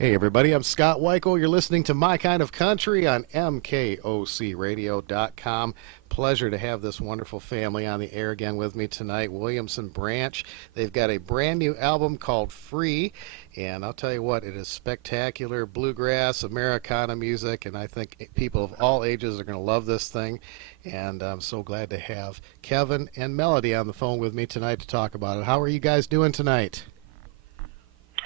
Hey everybody, I'm Scott Weichel. You're listening to My Kind of Country on MKOCRadio.com. Pleasure to have this wonderful family on the air again with me tonight, Williamson Branch. They've got a brand new album called Free, and I'll tell you what, it is spectacular bluegrass, Americana music, and I think people of all ages are going to love this thing. And I'm so glad to have Kevin and Melody on the phone with me tonight to talk about it. How are you guys doing tonight?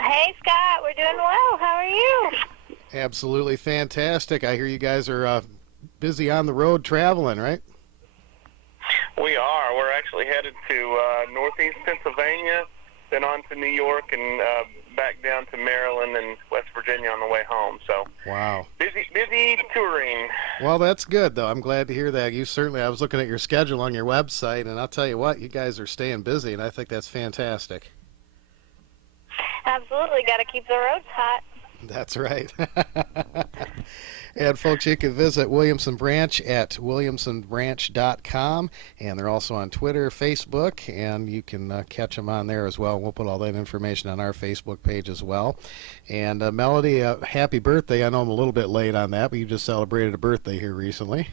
Hey, Scott, we're doing well. How are you? Absolutely fantastic. I hear you guys are busy on the road traveling, right? We are. We're actually headed to northeast Pennsylvania, then on to New York, and back down to Maryland and West Virginia on the way home. So, wow, busy touring. Well, that's good, though. I'm glad to hear that. I was looking at your schedule on your website, and I'll tell you what, you guys are staying busy, and I think that's fantastic. Absolutely, got to keep the roads hot. That's right. And folks, you can visit Williamson Branch at williamsonbranch.com, and they're also on Twitter, Facebook, and you can catch them on there as well. We'll put all that information on our Facebook page as well. And Melody, happy birthday. I know I'm a little bit late on that, but you just celebrated a birthday here recently.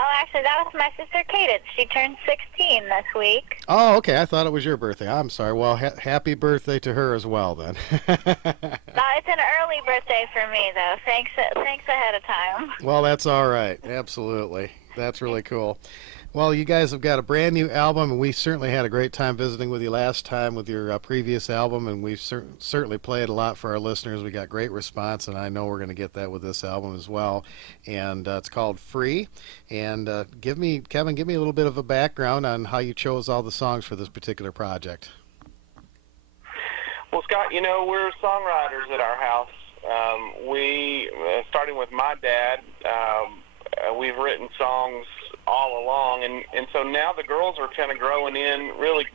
Oh, actually, that was my sister Cadence. She turned 16 this week. Oh, okay. I thought it was your birthday. I'm sorry. Well, happy birthday to her as well, then. It's an early birthday for me, though. Thanks ahead of time. Well, that's all right. Absolutely. That's really cool. Well, you guys have got a brand new album, and we certainly had a great time visiting with you last time with your previous album, and we've certainly played a lot for our listeners. We got great response, and I know we're going to get that with this album as well. And it's called Free. And Kevin, give me a little bit of a background on how you chose all the songs for this particular project. Well, Scott, we're songwriters at our house. Starting with my dad, we've written songs all along, and so now the girls are kind of really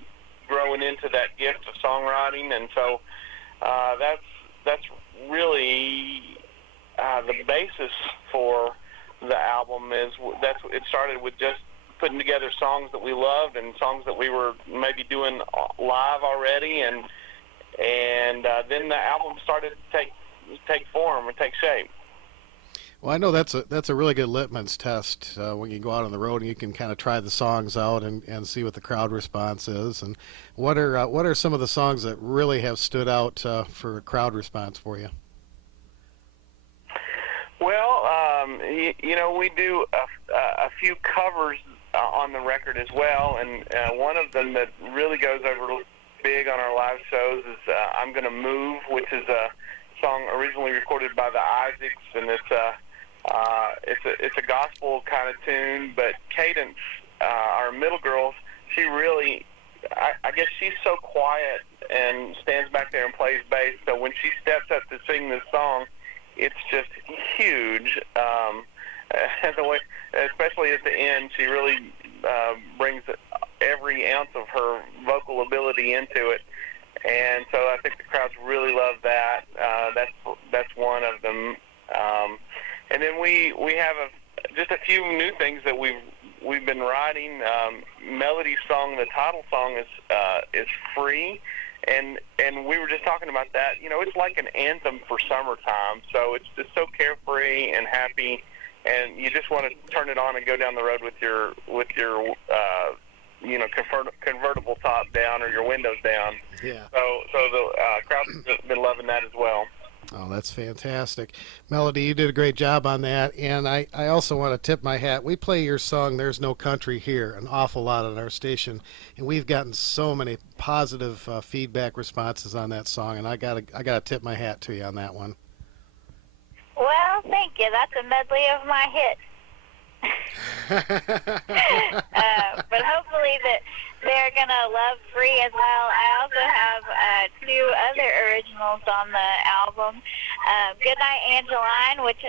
growing into that gift of songwriting, and so that's really the basis for the album. It started with just putting together songs that we loved and songs that we were maybe doing live already, and then the album started to take form and take shape. Well, I know that's a really good litmus test when you go out on the road and you can kind of try the songs out and see what the crowd response is. And what are some of the songs that really have stood out for a crowd response for you? Well, we do a few covers on the record as well, and one of them that really goes over big on our live shows is "I'm Gonna Move," which is a song originally recorded by the Isaacs, and it's a gospel kind of tune, but Cadence, our middle girl, she really, I guess she's so quiet and stands back there and plays bass, so when she steps up to sing this song, it's just huge. Especially at the end, she really brings every ounce of her vocal ability into it, and so I think the crowds really love that. That's one of them. And then we have just a few new things that we've been writing. Melody's song, the title song, is Free, and we were just talking about that. It's like an anthem for summertime. So it's just so carefree and happy, and you just want to turn it on and go down the road with your convertible top down or your windows down. Yeah. So the crowd's been loving that as well. Oh, that's fantastic. Melody, you did a great job on that. And I also want to tip my hat. We play your song, There's No Country Here, an awful lot on our station. And we've gotten so many positive feedback responses on that song. And I gotta tip my hat to you on that one. Well, thank you. That's a medley of my hits. But hopefully that they're going to love Free as well. I also have two other originals on the album. Goodnight Angeline, which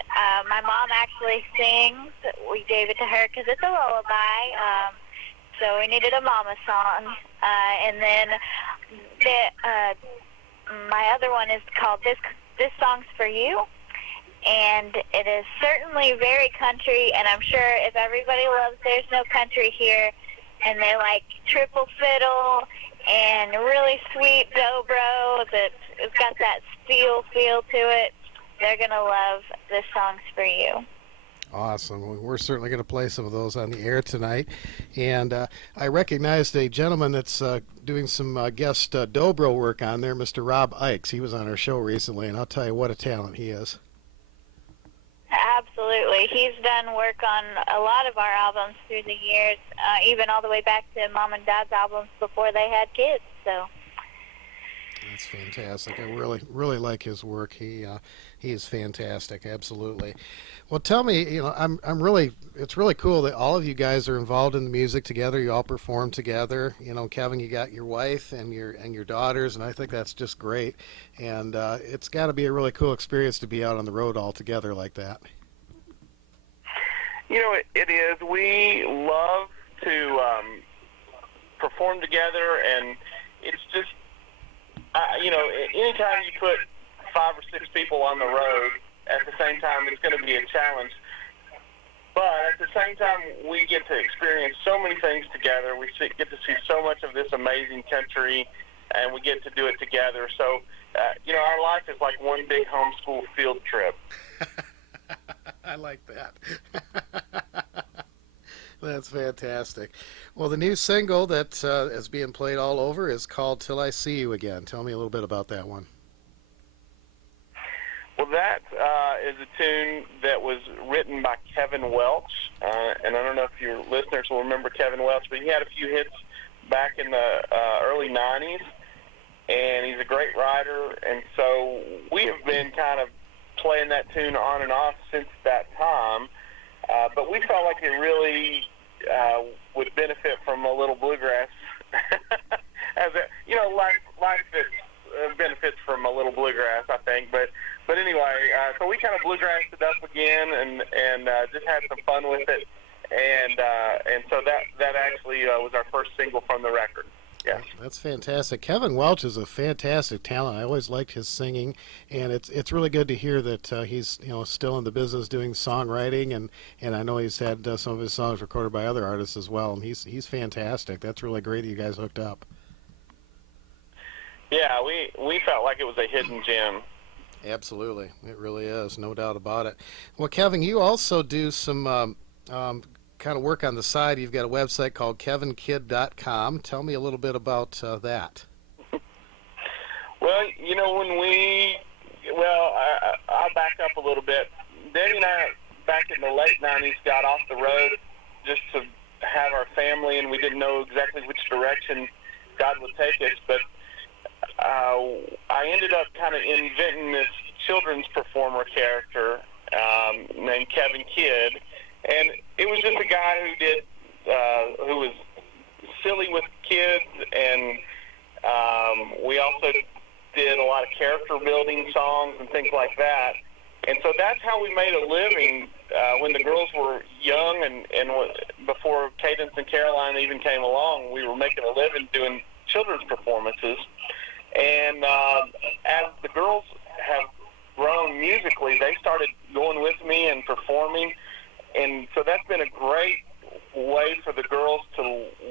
my mom actually sings. We gave it to her because it's a lullaby. So we needed a mama song. And then my other one is called This Song's For You. And it is certainly very country, and I'm sure if everybody loves There's No Country Here, and they like triple fiddle and really sweet dobro, that it's got that feel to it, they're going to love the Songs for You. Awesome. Well, we're certainly going to play some of those on the air tonight. And I recognized a gentleman that's doing some guest dobro work on there, Mr. Rob Ikes. He was on our show recently, and I'll tell you what a talent he is. Absolutely. He's done work on a lot of our albums through the years, even all the way back to Mom and Dad's albums before they had kids. So that's fantastic. I really like his work. He is fantastic. Absolutely. Well, tell me, it's really cool that all of you guys are involved in the music together. You all perform together. Kevin, you got your wife and your daughters, and I think that's just great. And it's got to be a really cool experience to be out on the road all together like that. It is. We love to perform together, and it's just, anytime you put 5 or 6 people on the road at the same time, it's going to be a challenge. But at the same time, we get to experience so many things together. We get to see so much of this amazing country, and we get to do it together. So, our life is like one big homeschool field trip. I like that. That's fantastic. Well, the new single that is being played all over is called Till I See You Again. Tell me a little bit about that one. Well, that is a tune that was written by Kevin Welch, and I don't know if your listeners will remember Kevin Welch, but he had a few hits back in the early 90s, and he's a great writer, and so we have been kind of playing that tune on and off since that time, but we felt like it really would benefit from a little bluegrass, life benefits from a little bluegrass, I think, but anyway, so we kind of bluegrassed it up again and just had some fun with it, and so that actually was our first single from the record. Yeah, that's fantastic. Kevin Welch is a fantastic talent. I always liked his singing, and it's really good to hear that he's still in the business doing songwriting, and I know he's had some of his songs recorded by other artists as well, and he's fantastic. That's really great that you guys hooked up. Yeah, we felt like it was a hidden gem. Absolutely, it really is, no doubt about it. Well, Kevin, you also do some kind of work on the side. You've got a website called kevinkid.com. Tell me a little bit about that. Well, I'll back up a little bit. Debbie and I, back in the late 90s, got off the road just to have our family, and we didn't know exactly which direction God would take us, but I ended up kind of inventing this children's performer character named Kevin Kidd, and it was just a guy who was silly with kids, and we also did a lot of character building songs and things like that. And so that's how we made a living when the girls were young, and before Cadence and Caroline even came along, we were making a living doing children's performances. And as the girls have grown musically, they started going with me and performing. And so that's been a great way for the girls to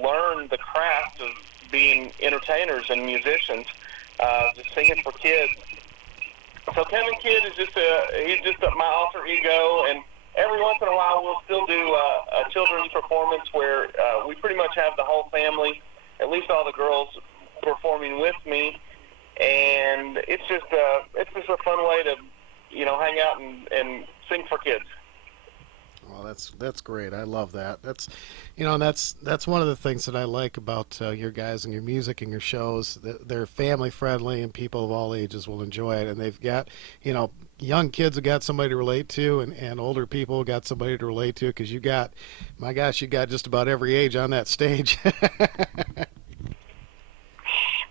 learn the craft of being entertainers and musicians, just singing for kids. So Kevin Kidd is he's just my alter ego, and every once in a while we'll still do a children's performance where we pretty much have the whole family, at least all the girls, performing with me, and it's just a fun way to hang out and sing for kids. Well, that's great. I love that. That's that's one of the things that I like about your guys and your music and your shows. They're family friendly, and people of all ages will enjoy it. And they've got young kids have got somebody to relate to, and older people have got somebody to relate to, because you got just about every age on that stage.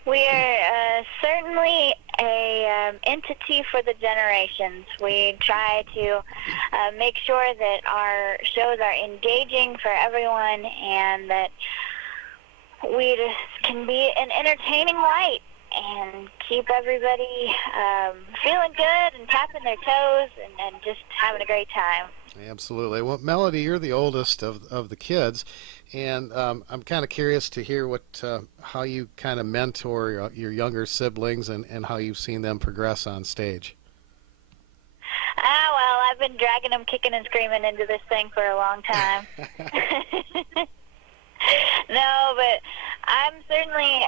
We are certainly a entity for the generations. We try to make sure that our shows are engaging for everyone, and that we can be an entertaining light and keep everybody feeling good and tapping their toes and just having a great time. Absolutely. Well, Melody, you're the oldest of the kids, and I'm kind of curious to hear how you kind of mentor your younger siblings and how you've seen them progress on stage. Well, I've been dragging them kicking and screaming into this thing for a long time. No, but I'm certainly,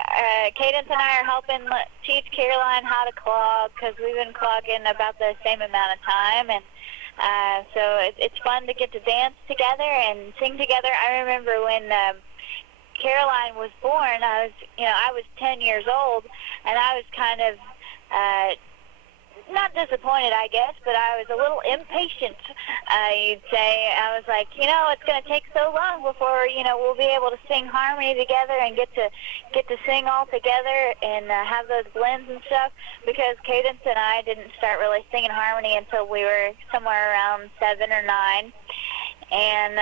Cadence and I are helping teach Caroline how to clog because we've been clogging about the same amount of time. And so it's fun to get to dance together and sing together. I remember when Caroline was born, I was 10 years old, and I was kind of not disappointed, I guess, but I was a little impatient, you'd say. I was like, it's going to take so long before, we'll be able to sing harmony together and get to sing all together and have those blends and stuff, because Cadence and I didn't start really singing harmony until we were somewhere around 7 or 9. And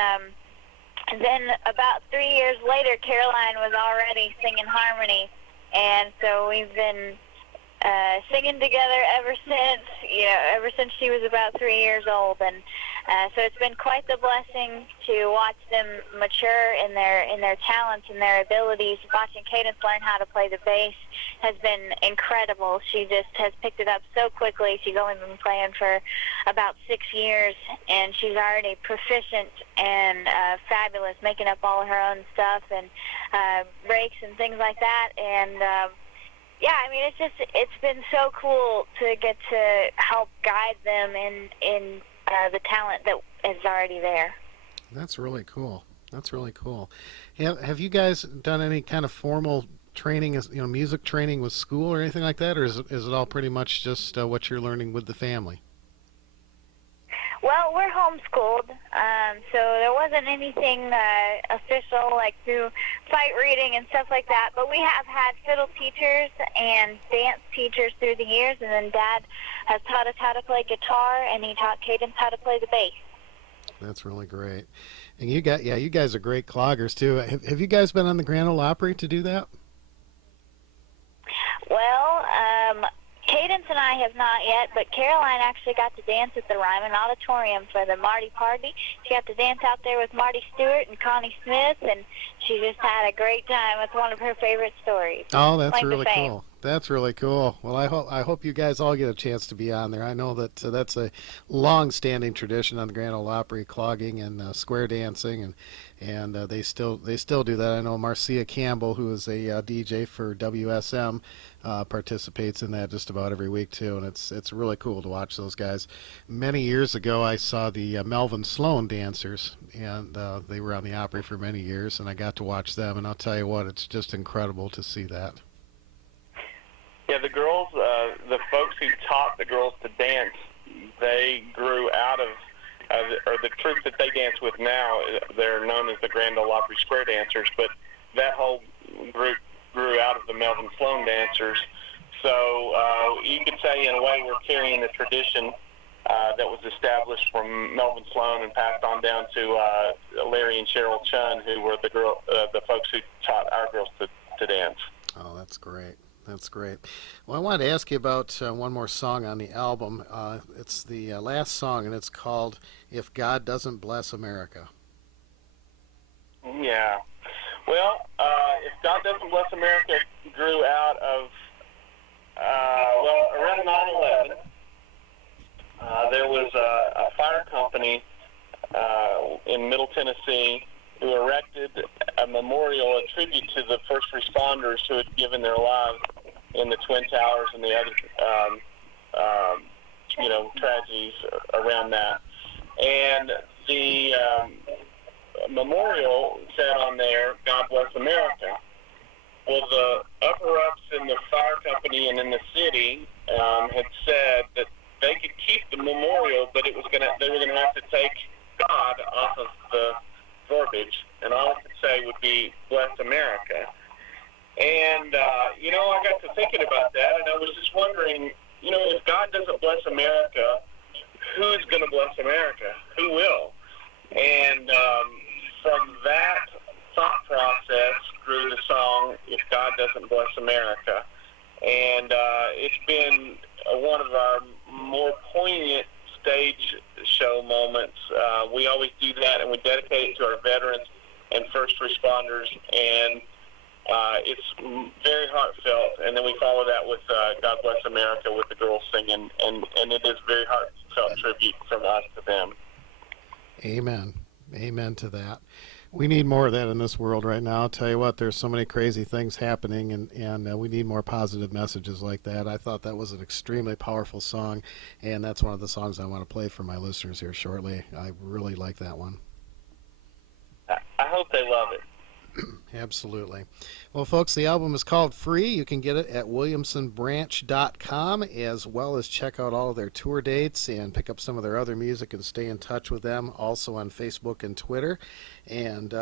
then about 3 years later, Caroline was already singing harmony, and so we've been singing together ever since she was about 3 years old. And so it's been quite the blessing to watch them mature in their talents and their abilities. Watching Cadence learn how to play the bass has been incredible. She just has picked it up so quickly. She's only been playing for about 6 years, and she's already proficient and fabulous, making up all her own stuff and breaks and things like that. And yeah, I mean, it's been so cool to get to help guide them in the talent that is already there. That's really cool. That's really cool. Have you guys done any kind of formal training, music training with school or anything like that, or is it all pretty much just what you're learning with the family? Well, we're homeschooled, so there wasn't anything official like through sight reading and stuff like that. But we have had fiddle teachers and dance teachers through the years, and then Dad has taught us how to play guitar, and he taught Cadence how to play the bass. That's really great. And you guys are great cloggers too. Have you guys been on the Grand Ole Opry to do that? Well, Cadence and I have not yet, but Caroline actually got to dance at the Ryman Auditorium for the Marty Party. She got to dance out there with Marty Stewart and Connie Smith, and she just had a great time. It's one of her favorite stories. Oh, that's Like really cool. That's really cool. Well, I hope you guys all get a chance to be on there. I know that that's a long-standing tradition on the Grand Ole Opry, clogging and square dancing, and they still do that. I know Marcia Campbell, who is a DJ for WSM, participates in that just about every week too, and it's really cool to watch those guys. Many years ago, I saw the Melvin Sloan dancers, and they were on the Opry for many years, and I got to watch them. And I'll tell you what, it's just incredible to see that. Yeah, the girls, the folks who taught the girls to dance, they grew out of, or the troupe that they dance with now, they're known as the Grand Ole Opry Square Dancers, but that whole group grew out of the Melvin Sloan dancers. So you could say, in a way, we're carrying the tradition that was established from Melvin Sloan and passed on down to Larry and Cheryl Chun, who were the folks who taught our girls to dance. Oh, that's great. That's great. Well, I wanted to ask you about one more song on the album. It's the last song, and it's called "If God Doesn't Bless America." Yeah. Well, If God Doesn't Bless America grew out of, around 9/11. There was a fire company in Middle Tennessee who erected a memorial, a tribute to the first responders who had given their lives in the Twin Towers and the other, tragedies around that. And the memorial said on there, "God Bless America." Well, the upper-ups in the fire company and in the city had said that they could keep the memorial, but they were going to have to take God off of the verbiage, and all I could say would be "Bless America." And, I got to thinking about that, and I was just wondering, if God doesn't bless America, who's going to bless America? Who will? And from that thought process grew the song, "If God Doesn't Bless America." And it's been one of our more poignant stage shows show moments. We always do that, and we dedicate it to our veterans and first responders, and it's very heartfelt. And then we follow that with God Bless America with the girls singing, and it is very heartfelt tribute from us to them. Amen. Amen to that. We need more of that in this world right now. I'll tell you what, there's so many crazy things happening, and we need more positive messages like that. I thought that was an extremely powerful song, and that's one of the songs I want to play for my listeners here shortly. I really like that one. I hope they love it. Absolutely. Well, folks, the album is called Free. You can get it at williamsonbranch.com, as well as check out all of their tour dates and pick up some of their other music and stay in touch with them, also on Facebook and Twitter. And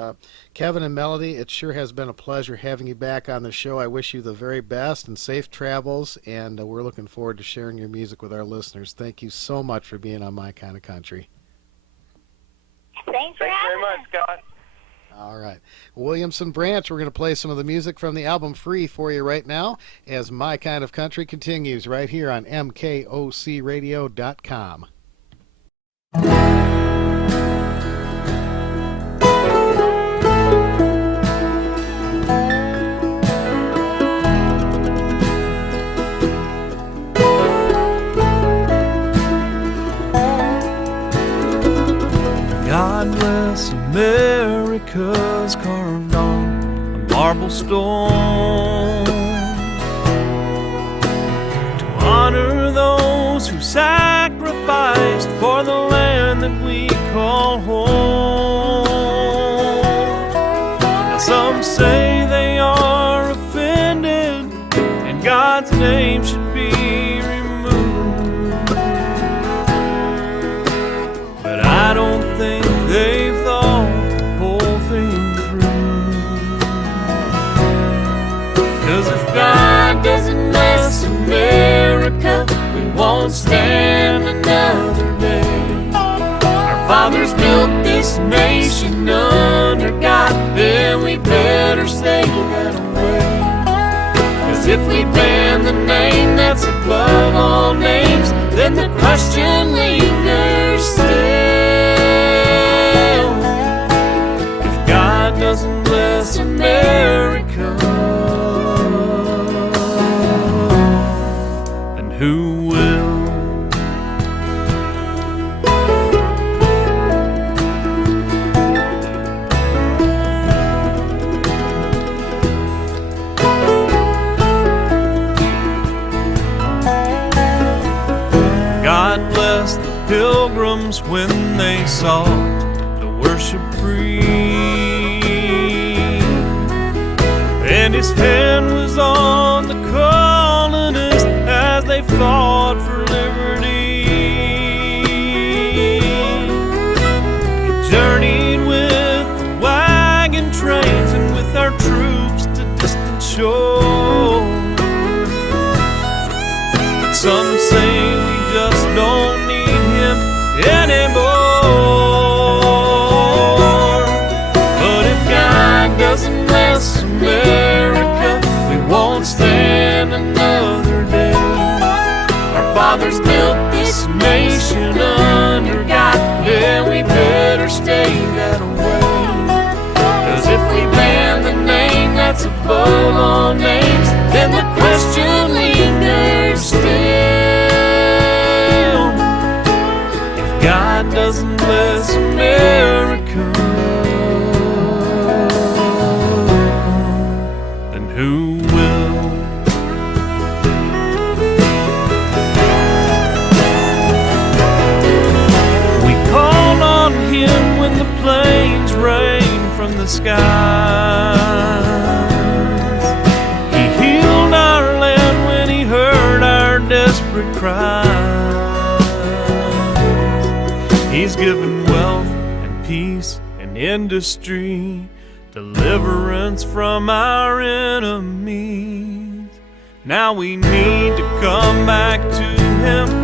Kevin and Melody, it sure has been a pleasure having you back on the show. I wish you the very best and safe travels, and we're looking forward to sharing your music with our listeners. Thank you so much for being on My Kind of Country. Thanks for Thanks having very us. much, Scott. All right. Williamson Branch, we're going to play some of the music from the album Free for you right now as My Kind of Country continues right here on mkocradio.com. God bless America's carved on a marble stone to honor those who sacrificed for the land that we call home. Now some say they are offended and God's name should be removed, but I don't think they've thought the whole thing through. 'Cause if God doesn't bless America, we won't stand another day. Our fathers built this nation under God, then we better stay that way. 'Cause if we ban the name that's above all names, then the question lingers still. If God doesn't bless America, then who will? God bless the pilgrims when they sought to worship free, and his hand was on the colonists as they fought for liberty. He journeyed with the wagon trains and with our troops to distant shores. But some say we just don't need him anymore. But if God doesn't bless America, we won't stand another day. Our fathers built this nation under God, yeah, we better stay that way. 'Cause if we ban the name that's above all names, then the question lingers still. If God doesn't bless America, then who will? We call on him when the plains rain from the skies. He healed our land when he heard our desperate cries. He's given wealth and peace and industry, deliverance from our enemies. Now we need to come back to him